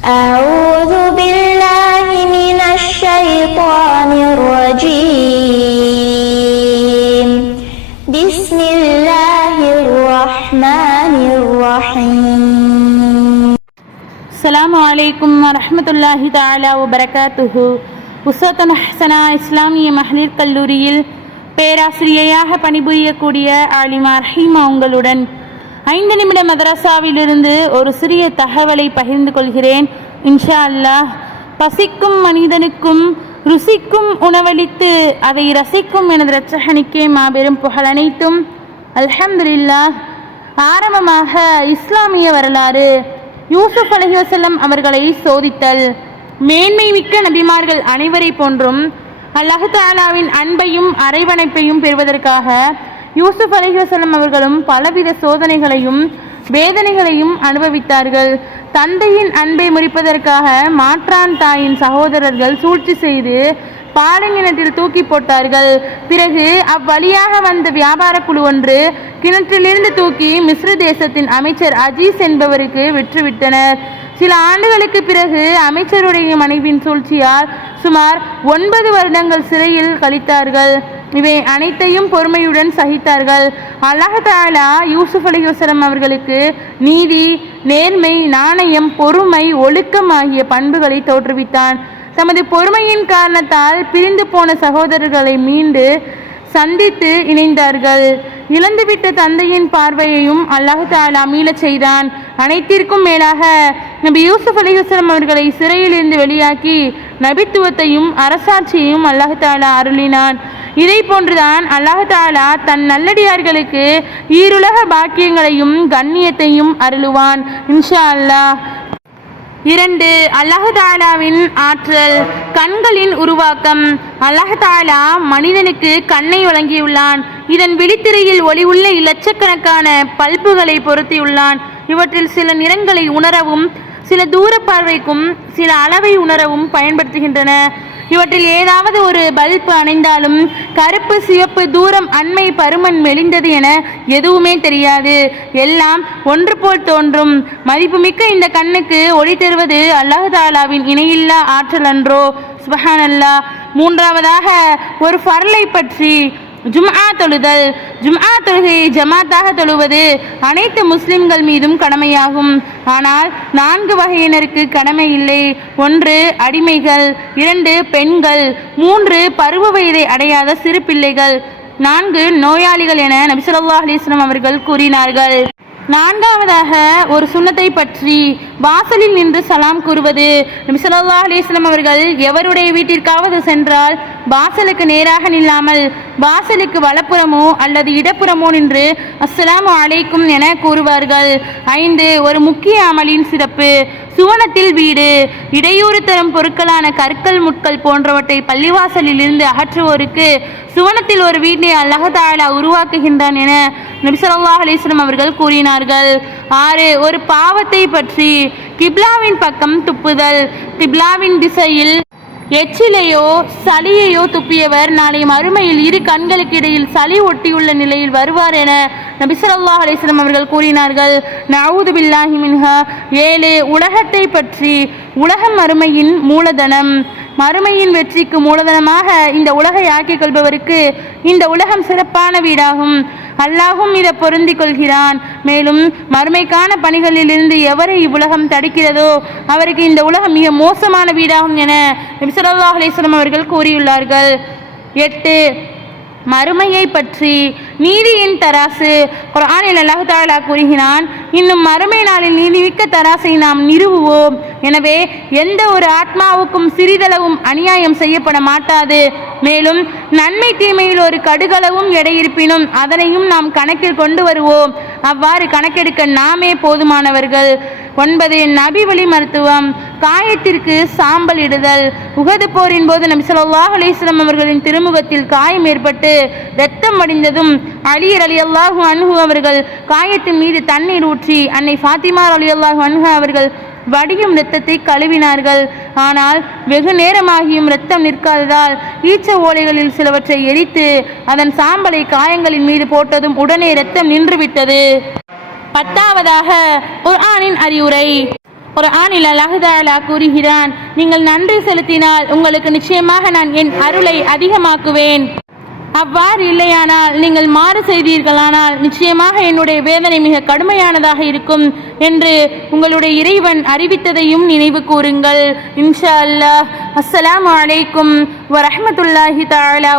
أعوذ بالله من الشيطان الرجيم بسم الله الرحمن الرحيم السلام عليكم ورحمة الله تعالى وبركاته. உஸ்வத்துன் ஹஸனா இஸ்லாமிய மகளிர் கல்லூரியில் பேராசிரியையாக பணிபுரியக்கூடிய ஆலிமா ரஹீமா உங்களுடன் 5 நிமிட மதரசாவிலிருந்து ஒரு சிறிய தகவலை பகிர்ந்து கொள்கிறேன். இன்ஷா அல்லாஹ். பசிக்கும் மனிதனுக்கும் ருசிக்கும் உணவளித்து அதை ரசிக்கும் எனது இரட்சகனுக்கே மாபெரும் புகழ் அனைத்தும். அல்ஹம்துலில்லாஹ். ஆரம்பமாக இஸ்லாமிய வரலாறு. யூசுப் அலைஹிஸ்ஸலாம் அவர்களை சோதித்தல். மேன்மை மிக்க நபிமார்கள் அனைவரை போன்றும் அல்லாஹ் தஆலாவின் அன்பையும் அரவணைப்பையும் பெறுவதற்காக யூசுப் அலைஹிஸ்ஸலாம் அவர்களும் பலவித சோதனைகளையும் வேதனைகளையும் அனுபவித்தார்கள். தந்தையின் அன்பை முறிப்பதற்காக மாற்றான் தாயின் சகோதரர்கள் சூழ்ச்சி செய்து பாலைநிலத்தில் தூக்கி போட்டார்கள். பிறகு அவ்வழியாக வந்த வியாபார குழு ஒன்று கிணற்றிலிருந்து தூக்கி மிஸ்ர தேசத்தின் அமைச்சர் அஜீஸ் என்பவருக்கு விற்றுவிட்டனர். சில ஆண்டுகளுக்கு பிறகு அமைச்சருடைய மனைவியின் சூழ்ச்சியால் சுமார் 9 வருடங்கள் சிறையில் கழித்தார்கள். இவை அனைத்தையும் பொறுமையுடன் சகித்தார்கள். அல்லாஹ் தஆலா யூசுப் அலைஹிஸ்ஸலாம் அவர்களுக்கு நீதி, நேர்மை, நாணயம், பொறுமை, ஒழுக்கம் ஆகிய பண்புகளை தோற்றுவித்தான். தமது பொறுமையின் காரணத்தால் பிரிந்து போன சகோதரர்களை மீண்டு சந்தித்து இணைந்தார்கள். இழந்துவிட்ட தந்தையின் பார்வையையும் அல்லாஹ் தஆலா மீளச் செய்தான். அனைத்திற்கும் மேலாக நபி யூசுப் அலைஹிஸ்ஸலாம் அவர்களை சிறையிலிருந்து வெளியாக்கி நபித்துவத்தையும் அரசாட்சியையும் அல்லாஹ் தஆலா அருளினான். இதை போன்றுதான் அல்லாஹ் தஆலா தன் நல்லடியார்களுக்கு ஈருலக பாக்கியங்களையும் கண்ணியத்தையும் அருளுவான். இன்ஷா அல்லாஹ். 2. அல்லாஹ் தஆலாவின் ஆற்றல். கண்களின் உருவாக்கம். அல்லாஹ் தஆலா மனிதனுக்கு கண்ணை வழங்கியுள்ளான். இதன் விழித்திரையில் ஒளி உள்ள இலட்சக்கணக்கான பல்புகளை பொருத்தியுள்ளான். இவற்றில் சில நிறங்களை உணரவும் சில தூர பார்வைக்கும் சில அளவை உணரவும் பயன்படுத்துகின்றன. இவற்றில் ஏதாவது ஒரு பல்பு அணைந்தாலும் கருப்பு, சிவப்பு, தூரம், அண்மை, பருமன், மெலிந்தது என எதுவுமே தெரியாது. எல்லாம் ஒன்று போல் தோன்றும். மதிப்புமிக்க இந்த கண்ணுக்கு ஒளி தருவது அல்லாஹ் தஆலாவின் இணையில்லா ஆற்றல் அன்றோ? சுப்ஹானல்லாஹ். 3. ஒரு ஃபர்லை பற்றி. ஜும்ஆ தொழுதல். ஜும்ஆ தொழுகையை ஜமாத்தாக தொழுவது அனைத்து முஸ்லிம்கள் மீதும் கடமையாகும். ஆனால் 4 வகையினருக்கு கடமை இல்லை. 1 அடிமைகள், 2 பெண்கள், 3 பருவ வயதை அடையாத சிறு பிள்ளைகள், 4 நோயாளிகள் என நபி ஸல்லல்லாஹு அலைஹி வஸல்லம் அவர்கள் கூறினார்கள். 4. ஒரு சுன்னத்தை பற்றி. வாசலில் நின்று சலாம் கூறுவது. நபி ஸல்லல்லாஹு அலைஹி வஸல்லம் அவர்கள் எவருடைய வீட்டிற்காவது சென்றால் வாசலுக்கு நேராக நில்லாமல் வாசலுக்கு வலப்புறமோ அல்லது இடப்புறமோ நின்று அஸ்ஸலாமு அலைக்கும் என கூறுவார்கள். 5. ஒரு முக்கிய அமலின் சிறப்பு. சுவனத்தில் வீடு. இடையூறு தரும் பொருட்களான கற்கள், முட்கள் போன்றவற்றை பள்ளிவாசலில் இருந்து அகற்றுவோருக்கு சுவனத்தில் ஒரு வீட்டை அல்லாஹ் தஆலா உருவாக்குகின்றான் என நபி ஸல்லல்லாஹு அலைஹி வஸல்லம் அவர்கள் கூறினார்கள். 6. ஒரு பாவத்தை பற்றி. கிப்லாவின் பக்கம் துப்புதல். கிப்லாவின் திசையில் எச்சிலையோ சளியையோ துப்பியவர் நாளை மறுமையில் 2 கண்களுக்கு இடையில் சளி ஒட்டியுள்ள நிலையில் வருவார் என நபி ஸல்லல்லாஹு அலைஹி வஸல்லம் அவர்கள் கூறினார்கள். நஊது பில்லாஹி மின்ஹா. 7. உலகத்தை பற்றி. உலகம் மறுமையின் மூலதனம். மறுமையின் வெற்றிக்கு மூலதனமாக இந்த உலகை ஆக்கிக் கொள்பவருக்கு இந்த உலகம் சிறப்பான வீடாகும். அல்லாஹும் இதை பொருந்தி கொள்கிறான். மேலும் மறுமைக்கான பணிகளிலிருந்து எவரை இவ்வுலகம் தடுக்கிறதோ அவருக்கு இந்த உலகம் மிக மோசமான வீடாகும் என நபி ஸல்லல்லாஹு அலைஹி வஸல்லம் அவர்கள் கூறியுள்ளார்கள். 8. மறுமையை பற்றி. நீதியின் தராசு. குர்ஆனில் அல்லாஹ் தஆலா கூறுகிறான், இன்னும் மறுமை நாளில் நீதிமிக்க தராசை நாம் நிறுவுவோம். எனவே எந்த ஒரு ஆத்மாவுக்கும் சிறிதளவும் அநியாயம் செய்யப்பட மாட்டாது. மேலும் நன்மை தீமையில் ஒரு கடுகளவும் எடை இருப்பினும் அதனையும் நாம் கணக்கில் கொண்டு வருவோம். அவ்வாறு கணக்கெடுக்க நாமே போதுமானவர்கள். 9. நபி வழி மருத்துவம். காயத்திற்கு சாம்பல் இடுதல். உஹது போரின் போது நபி ஸல்லல்லாஹு அலைஹி வஸல்லம் அவர்களின் திருமுகத்தில் காயம் ஏற்பட்டு இரத்தம் வடிந்ததும் அலி ரலியல்லாஹு அன்ஹு அவர்கள் காயத்தின் மீது தண்ணீர் ஊற்றி அன்னை ஃபாத்திமா ரலியல்லாஹு அன்ஹா அவர்கள் வடியும் இரத்தத்தை கழுவினார்கள். ஆனால் வெகு நேரமாகியும் இரத்தம் நிற்காததால் ஈச்ச ஓலைகளில் சிலவற்றை எரித்து அதன் சாம்பலை காயங்களின் மீது போட்டதும் உடனே இரத்தம் நின்றுவிட்டது. 10. குர்ஆனின் அறிவுரை. குர்ஆனில் அல்லாஹ் தஆலா கூறுகிறான், நீங்கள் நன்றி செலுத்தினால் உங்களுக்கு நிச்சயமாக நான் என் அருளை அதிகமாக்குவேன். அவ்வாறு இல்லையானால் நீங்கள் மாறு செய்தீர்களானால் நிச்சயமாக என்னுடைய வேதனை மிக கடுமையானதாக இருக்கும் என்று உங்களுடைய இறைவன் அறிவித்ததையும் நினைவு கூறுங்கள். இன்ஷா அல்லாஹ். அஸ்ஸலாமு அலைக்கும் வரஹ்மத்துல்லாஹி தஆலா